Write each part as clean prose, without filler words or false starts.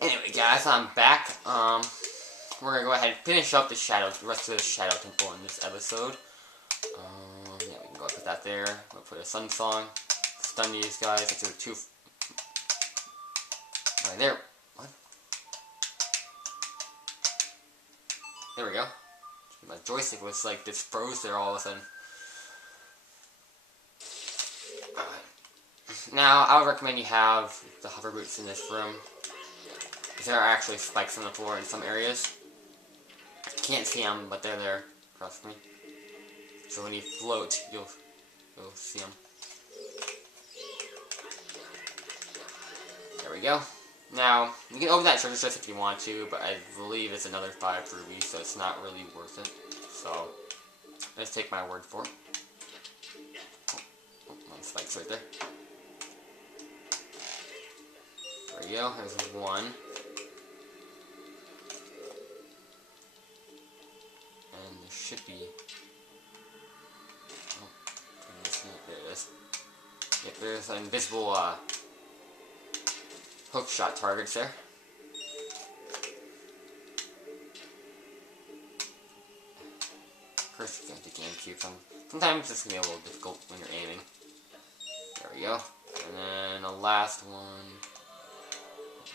Anyway, guys, I'm back. We're gonna go ahead and finish up the rest of the Shadow Temple in this episode. Yeah, we can go put that there. We'll put a Sun Song. Stun these guys. Let's do two. Right there. What? There we go. My joystick was like just froze there all of a sudden. Alright. Now, I would recommend you have the hover boots in this room. There are actually spikes on the floor in some areas. Can't see them, but they're there. Trust me. So when you float, you'll see them. There we go. Now, you can open that treasure chest if you want to, but I believe it's another 5 rubies, so it's not really worth it. So, let's take my word for it. Oh, my spike's right there. There we go. There's one. And there should be... Oh, there it is. Yep, there's an invisible, hook shot targets there. First, you have to GameCube. Sometimes it's gonna be a little difficult when you're aiming. There we go. And then the last one.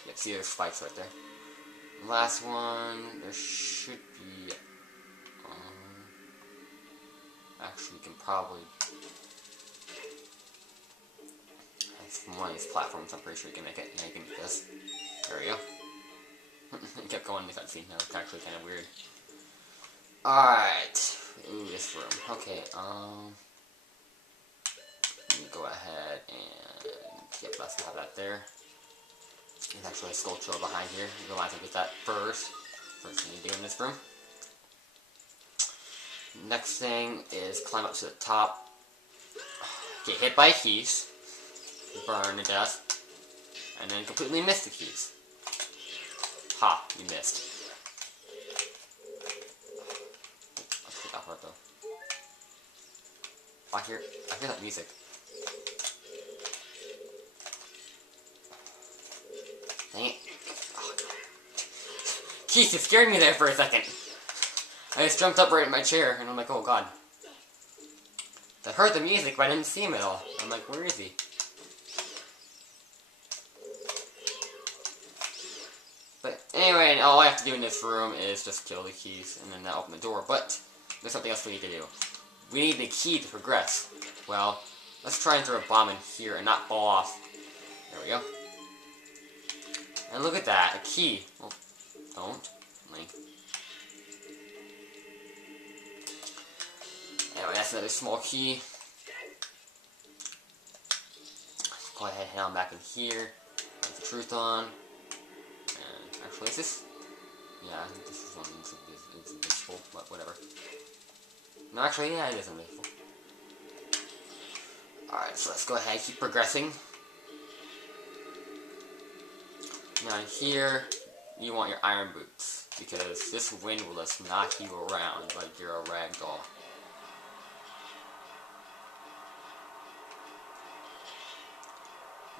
Yep, see there's spikes right there. The last one, there should be. Actually, you can probably. From one of these platforms, I'm pretty sure you can make it. Yeah, you can make this. There we go. It kept going in the cutscene. That was actually kind of weird. Alright. Ooh, this room. Okay, let me go ahead and... Yep, let's have that there. There's actually a sculpture behind here. You're going to get that first. First thing you do in this room. Next thing is climb up to the top. Get hit by keys. Burn to death, and then completely miss the keys. Ha, you missed. Let's take that part though. I hear that music. Dang it. Oh, keys, you scared me there for a second. I just jumped up right in my chair, and I'm like, oh god. I heard the music, but I didn't see him at all. I'm like, where is he? But anyway, all I have to do in this room is just kill the keys, and then that'll open the door. But there's something else we need to do. We need the key to progress. Well, let's try and throw a bomb in here and not fall off. There we go. And look at that, a key. Well, don't. Link. Anyway, that's another small key. Go ahead and head on back in here. Put the truth on. Actually, is this? Yeah, I think this is one that's invisible, but whatever. No, actually, yeah, it is invisible. Alright, so let's go ahead and keep progressing. Now here, you want your iron boots, because this wind will just knock you around like you're a ragdoll.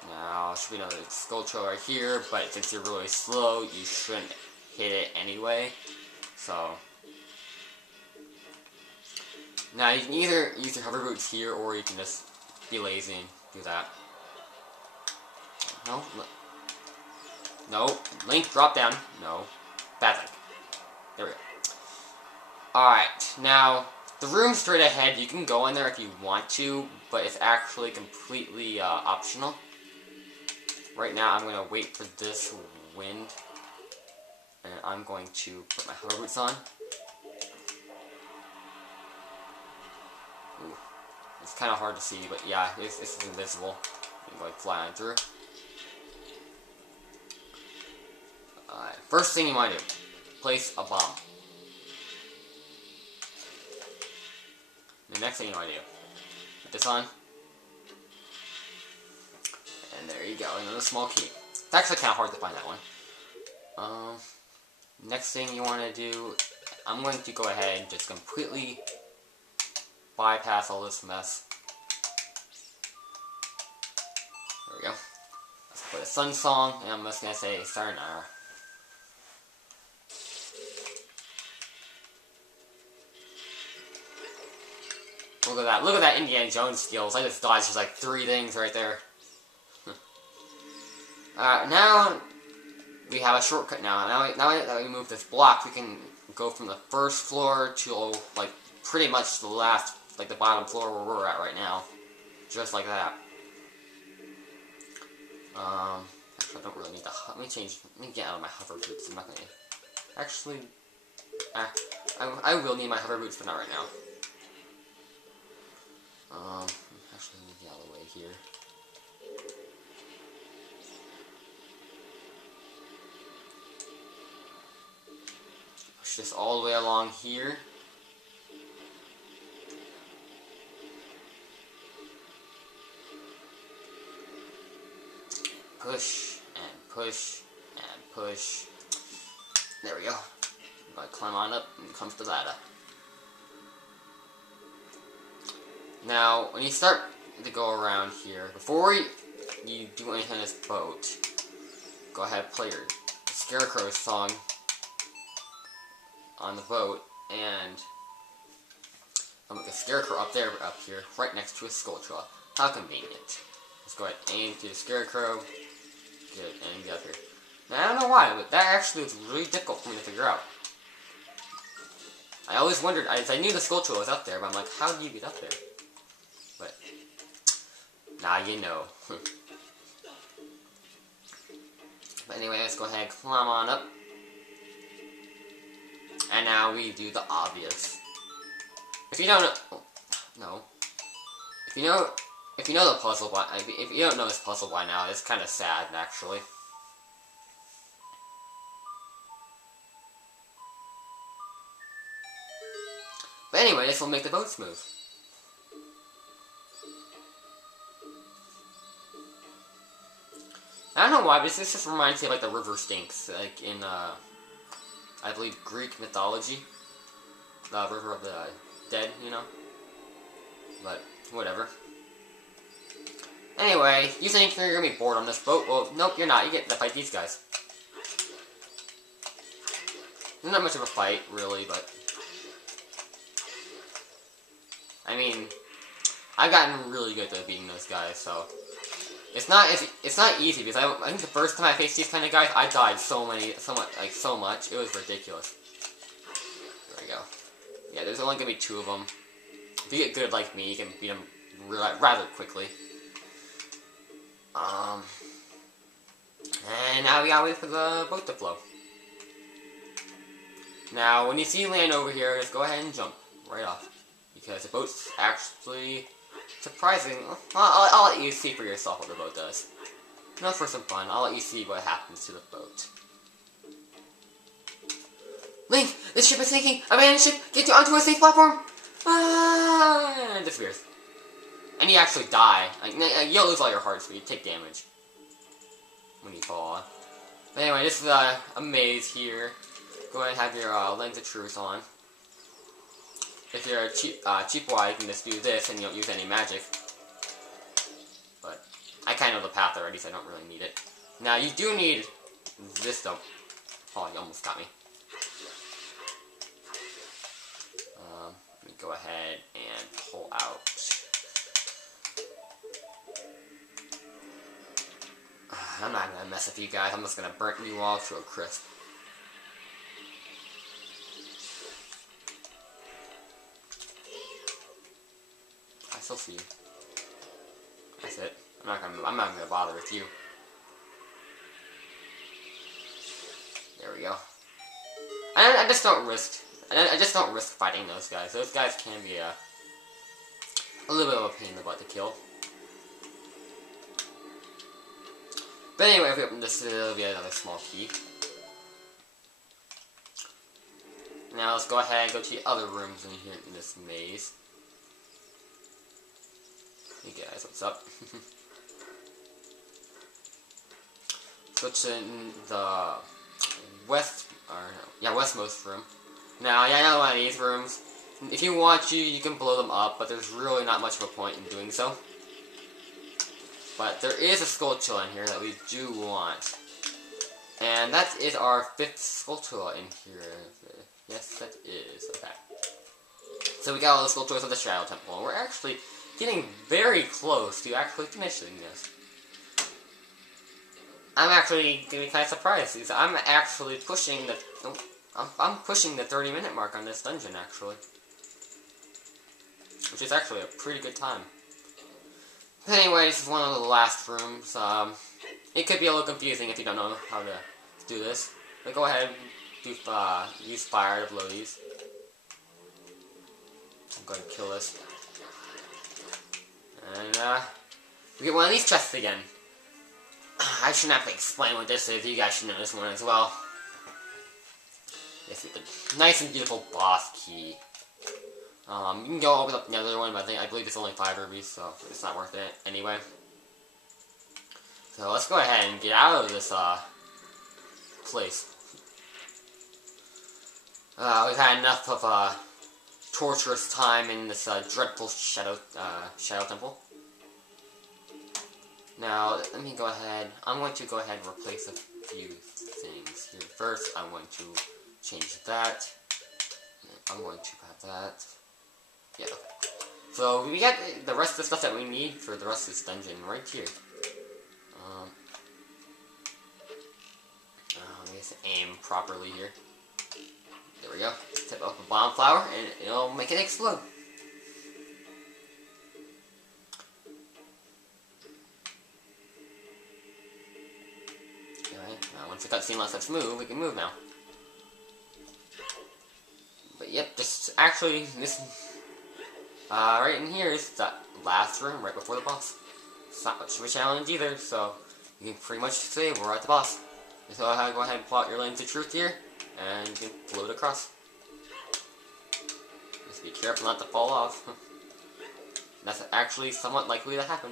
Now, there should be another sculpture right here, but since you're really slow, you shouldn't hit it anyway. So, now you can either use your hover boots here, or you can just be lazy and do that. No? No. Link, drop down. No. Bad Link. There we go. Alright, now, the room straight ahead, you can go in there if you want to, but it's actually completely optional. Right now, I'm going to wait for this wind, and I'm going to put my hover boots on. Ooh. It's kind of hard to see, but yeah, this is invisible. You can like fly on through. Alright, first thing you want to do, place a bomb. The next thing you want to do, put this on. And there you go, another small key. It's actually kind of hard to find that one. Next thing you want to do, I'm going to go ahead and just completely bypass all this mess. There we go. Let's for the Sun Song, and I'm just gonna say Sayonara. Look at that. Look at that Indiana Jones skills. I just dodged just like 3 things right there. Now we have a shortcut now. Now that we move this block, we can go from the first floor to like pretty much the last, like the bottom floor where we're at right now. Just like that. Actually, I don't really need the. Let me get out of my hover boots. I'm not gonna. Actually, I will need my hover boots, but not right now. Actually, let me get out of the way here. Push this all the way along here. Push, and push, and push. There we go. I'm gonna climb on up, and comes the ladder. Now, when you start to go around here, before you do anything on this boat, go ahead and play your Scarecrow song on the boat, and I'll make a Scarecrow up here, right next to a Skulltula. How convenient. Let's go ahead and aim to the Scarecrow. Good, and get up here. Now, I don't know why, but that actually was really difficult for me to figure out. I always wondered, I knew the Skulltula was up there, but I'm like, how do you get up there? But, now you know. But anyway, let's go ahead and climb on up. And now we do the obvious. If you don't know, no. If you know the puzzle, if you don't know this puzzle by now, it's kind of sad, actually. But anyway, this will make the boat smooth. I don't know why, but this just reminds me of like the river stinks, like in I believe Greek mythology, the river of the dead, you know. But whatever. Anyway, you think you're gonna be bored on this boat? Well, nope, you're not. You get to fight these guys. Not much of a fight, really, but I mean, I've gotten really good at beating those guys, so. It's not easy, because I think the first time I faced these kind of guys, I died so much. It was ridiculous. There we go. Yeah, there's only gonna be 2 of them. If you get good like me, you can beat them rather quickly. And now we gotta wait for the boat to flow. Now, when you see land over here, just go ahead and jump right off, because the boat's actually surprising. I'll let you see for yourself what the boat does. Not for some fun. I'll let you see what happens to the boat. Link, the ship is sinking. Abandon ship. Get onto a safe platform. And it disappears. And you actually die. You'll lose all your hearts, but you take damage when you fall. But anyway, this is a maze here. Go ahead and have your lens of truth on. If you're a cheap wide, you can just do this and you don't use any magic. But I kind of know the path already, so I don't really need it. Now, you do need this, though. Oh, you almost got me. Let me go ahead and pull out. I'm not going to mess with you guys. I'm just going to burn you all to a crisp. I still see you. That's it. I'm not gonna bother with you. There we go. I just don't risk. I just don't risk fighting those guys. Those guys can be a little bit of a pain in the butt to kill. But anyway, if we open this, there'll be another small key. Now let's go ahead and go to the other rooms in here in this maze. Hey guys, what's up? Go to the westmost room. Now, yeah, another one of these rooms. If you want to, you can blow them up, but there's really not much of a point in doing so. But there is a Skulltula in here that we do want. And that is our 5th Skulltula in here. Yes, that is. Okay. So we got all the Skulltulas of the Shadow Temple, and we're actually getting very close to actually finishing this. I'm actually gonna be kind of surprised, because I'm actually pushing the... I'm pushing the 30-minute mark on this dungeon, actually. Which is actually a pretty good time. But anyway, this is one of the last rooms. It could be a little confusing if you don't know how to do this. But go ahead and use fire to blow these. I'm going to kill this. And, we get one of these chests again. I shouldn't have to explain what this is. You guys should know this one as well. This is the nice and beautiful boss key. You can go open up the other one, but I believe it's only 5 rubies, so it's not worth it anyway. So let's go ahead and get out of this, place. We've had enough of, torturous time in this, dreadful Shadow Temple. Now, let me go ahead. I'm going to go ahead and replace a few things here. First, I'm going to change that. I'm going to have that. Yeah, okay. So, we got the rest of the stuff that we need for the rest of this dungeon right here. Let me just aim properly here. There we go. Tip up a bomb flower, and it'll make it explode. Alright, now once the cutscene lets us move, we can move now. But yep, just actually, this right in here is the last room right before the boss. It's not much of a challenge either, so you can pretty much say we're at the boss. So go ahead and plot your lines of truth here, and you can float across. Just be careful not to fall off. That's actually somewhat likely to happen.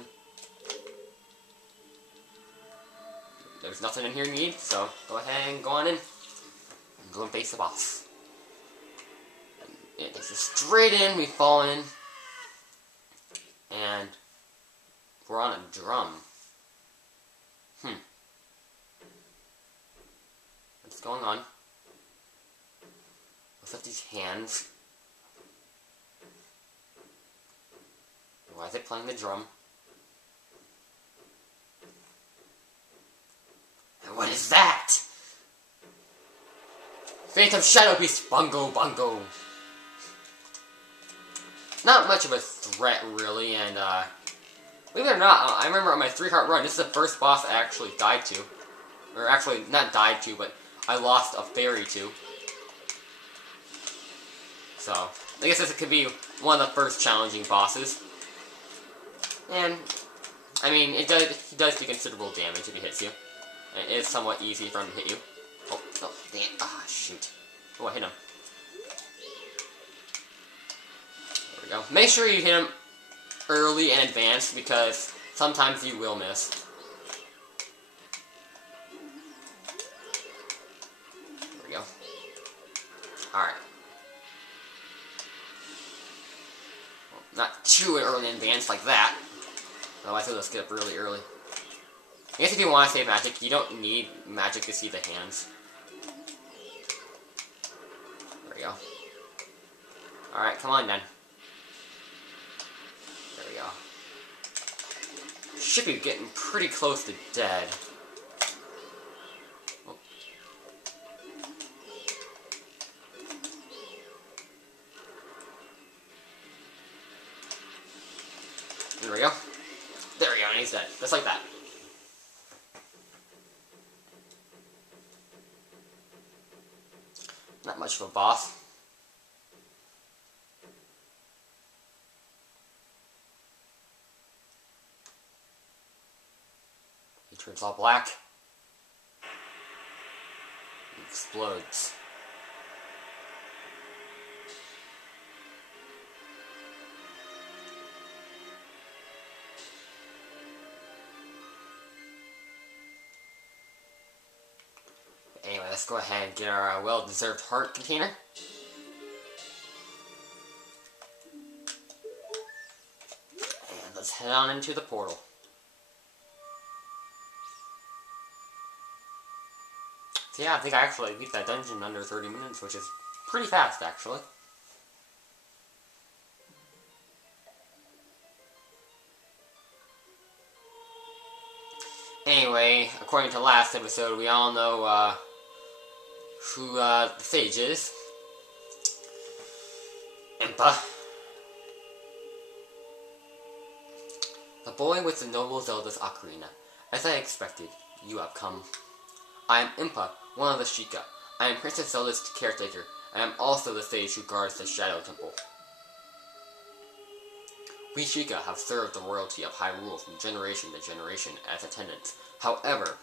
There's nothing in here you need, so go ahead and go on in. And go and face the boss. And it takes us straight in, we fall in. And we're on a drum. What's going on? What's up these hands? Why is it playing the drum? And what is that? Phantom Shadow Beast Bungo Bungo. Not much of a threat, really, and, believe it or not, I remember on my 3-heart run, this is the first boss I actually died to. Or actually, not died to, but I lost a fairy to. So, I guess this could be one of the first challenging bosses. And, I mean, he does do considerable damage if he hits you. And it is somewhat easy for him to hit you. Oh, dang it. Ah, shoot. Oh, I hit him. There we go. Make sure you hit him early and advanced, because sometimes you will miss. There we go. Alright. Well, not too early and advanced like that. Otherwise, he'll just get up really early. I guess if you want to save magic, you don't need magic to see the hands. There we go. Alright, come on then. There we go. Should be getting pretty close to dead. Oh. There we go. There we go, and he's dead. Just like that. Not much of a boss. He turns all black. He explodes. Anyway, let's go ahead and get our well-deserved heart container. And let's head on into the portal. So yeah, I think I actually beat that dungeon in under 30 minutes, which is pretty fast, actually. Anyway, according to last episode, we all know, who, the sage is. Impa. The boy with the noble Zelda's ocarina. As I expected, you have come. I am Impa, one of the Sheikah. I am Princess Zelda's caretaker, and I am also the sage who guards the Shadow Temple. We Sheikah have served the royalty of Hyrule from generation to generation as attendants. However,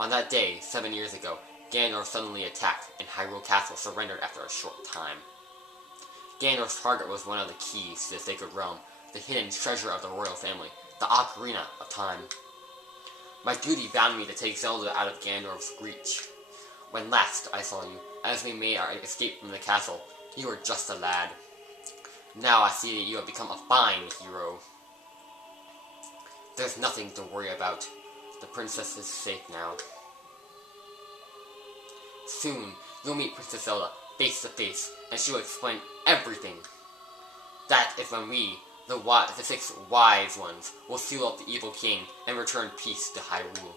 on that day, 7 years ago, Ganondorf suddenly attacked, and Hyrule Castle surrendered after a short time. Ganondorf's target was one of the keys to the Sacred Realm, the hidden treasure of the royal family, the Ocarina of Time. My duty bound me to take Zelda out of Ganondorf's reach. When last I saw you, as we made our escape from the castle, you were just a lad. Now I see that you have become a fine hero. There's nothing to worry about. The princess is safe now. Soon, you'll meet Princess Zelda face to face, and she will explain everything. That is when we, the 6 wise ones, will seal up the evil king and return peace to Hyrule.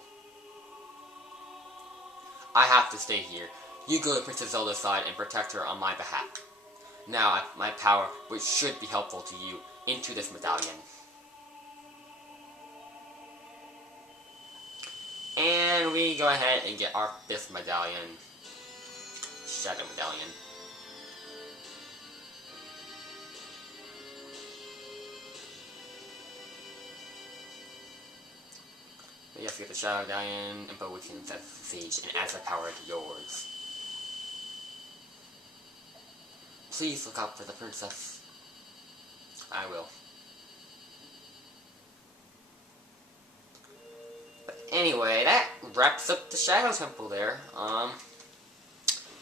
I have to stay here. You go to Princess Zelda's side and protect her on my behalf. Now I put my power, which should be helpful to you, into this medallion. And we go ahead and get our 5th medallion. Shadow Medallion. You have to get the Shadow Medallion, Impa weakens as the Sage, and adds the power to yours. Please look out for the princess. I will. But anyway, that wraps up the Shadow Temple there.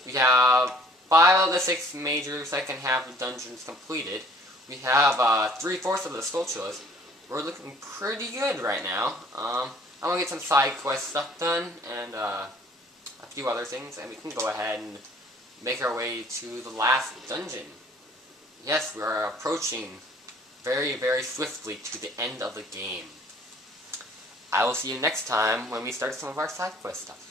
We have 5 of the 6 major second half of dungeons completed. We have 3/4 of the Skulltulas. We're looking pretty good right now. I'm gonna get some side quest stuff done and a few other things, and we can go ahead and make our way to the last dungeon. Yes, we are approaching very, very swiftly to the end of the game. I will see you next time when we start some of our side quest stuff.